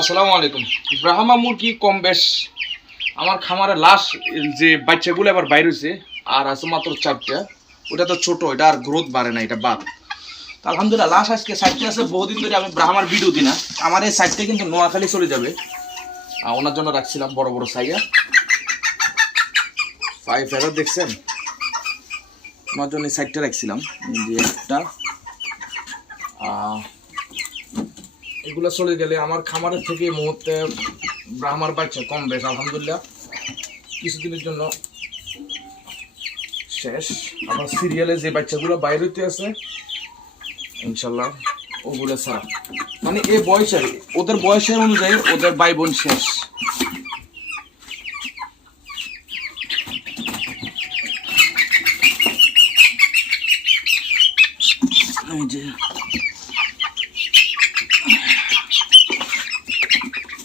আসসালামু আলাইকুম। ব্রাহ্মা মুরগি কম বেশ আমার খামারে লাস্ট যে বাচ্চাগুলো এবার বাইর হয়েছে আর আছে মাত্র 4টা। ওটা তো ছোট, এটা আর গ্রোথ বাড়ে না, এটা বাদ। তো আলহামদুলিল্লাহ লাস্ট আজকে 4টা আছে। বহুদিন ধরে আমি ব্রাহ্মার ভিডিও দিই না। আমার এই 4টা কিন্তু নোয়াখালী চলে যাবে, ওনার জন্য রাখছিলাম বড় বড় সাইয়া। 5 ফেরত দেখছেন, ওনার জন্য 4টা রাখছিলাম। যে একটা এগুলো চলে গেলে আমার খামারের থেকে এই মুহূর্তে ব্রাহ্মার বাচ্চা কম বেশ আলহামদুলিল্লাহ কিছুদিনের জন্য শেষ। আমার সিরিয়ালে যে বাচ্চাগুলো বাইরে হইতে আছে ইনশাল্লাহ ওগুলো ছাড়া, মানে এই বয়সের ওদের বয়সের অনুযায়ী ওদের ভাই বোন শেষ।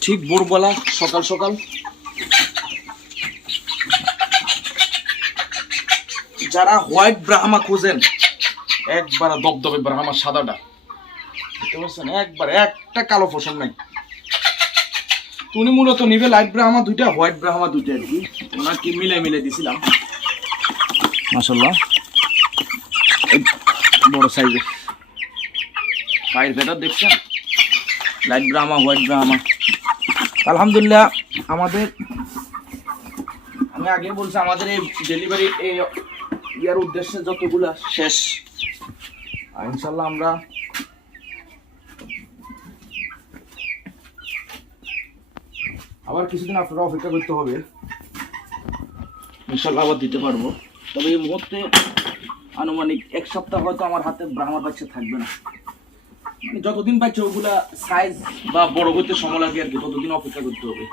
ঠিক ভোরবেলা সকাল সকাল যারা হোয়াইট ব্রাহ্মা খোঁজেন, একবার দবদবে ব্রাহ্মা সাদাটা বুঝতে পারছেন, একবার একটা কালো ফসল নাই। উনি মূলত নিবে লাইট ব্রাহ্মা দুইটা, হোয়াইট ব্রাহ্মা দুইটা আর কি। ওনাকে মিলে দিছিলাম মাশাআল্লাহ বড় সাইজের পায়ের ভেতর দেখছেন, লাইট ব্রাহ্মা হোয়াইট ব্রাহ্মা। আলহামদুলিল্লাহ আমাদের, আমি আগে বলছি আমাদের এই ডেলিভারি এই ইয়ার উদ্দেশ্যে যতগুলা শেষ। ইনশাল্লাহ আমরা আবার কিছুদিন আপনারা অপেক্ষা করতে হবে, ইনশাল্লাহ আবার দিতে পারবো। তবে এই মুহূর্তে আনুমানিক 1 সপ্তাহ হয়তো আমার হাতে ব্রাহ্মার বাচ্চা থাকবে না। মানে যতদিন বাচ্চা ওগুলা সাইজ বা বড় করতে সময় লাগে আর কি, ততদিন অপেক্ষা করতে হবে।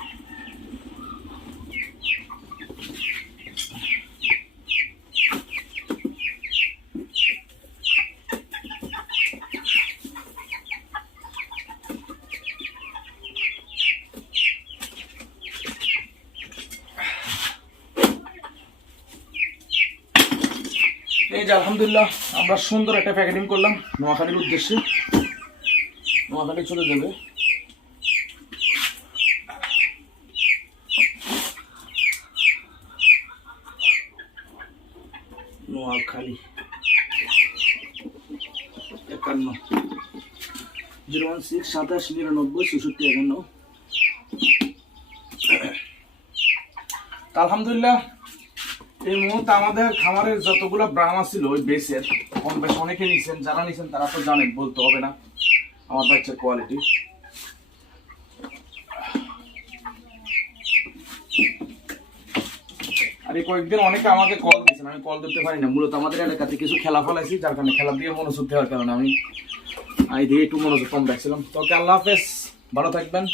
এই যে আলহামদুলিল্লাহ আমরা সুন্দর একটা প্যাকেটিং করলাম নোয়াখালীর উদ্দেশ্যে, নোয়াখালী চলে যাবে। নোয়াখালী 51 016 27 99 66 51। আলহামদুলিল্লাহ এই মুহূর্তে আমাদের খামারের যতগুলো ব্রাহ্মা ছিল ওই বেসের কম বেশ অনেকে নিছেন, যারা নিছেন তারা তো জানেন, বলতে হবে না আমার বাচ্চার কোয়ালিটি। আর এই কয়েকদিন অনেকে আমাকে কল দিয়েছেন, আমি কল দিতে পারি না। মূলত আমাদের এলাকাতে কিছু খেলা ফলাইছি, যার কারণে খেলা দিয়ে মনোযোগ দেওয়ার কারণে আমি দিয়ে একটু মনোযোগ কম রাখছিলাম। তো আল্লাহ হাফেজ, ভালো থাকবেন।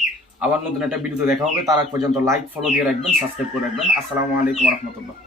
আবার নতুন একটা ভিডিওতে দেখা হবে। তার আগ পর্যন্ত লাইক ফলো দিয়ে রাখবেন, সাবস্ক্রাইব করে রাখবেন। আসসালামু আলাইকুম রহমতুল্লাহ।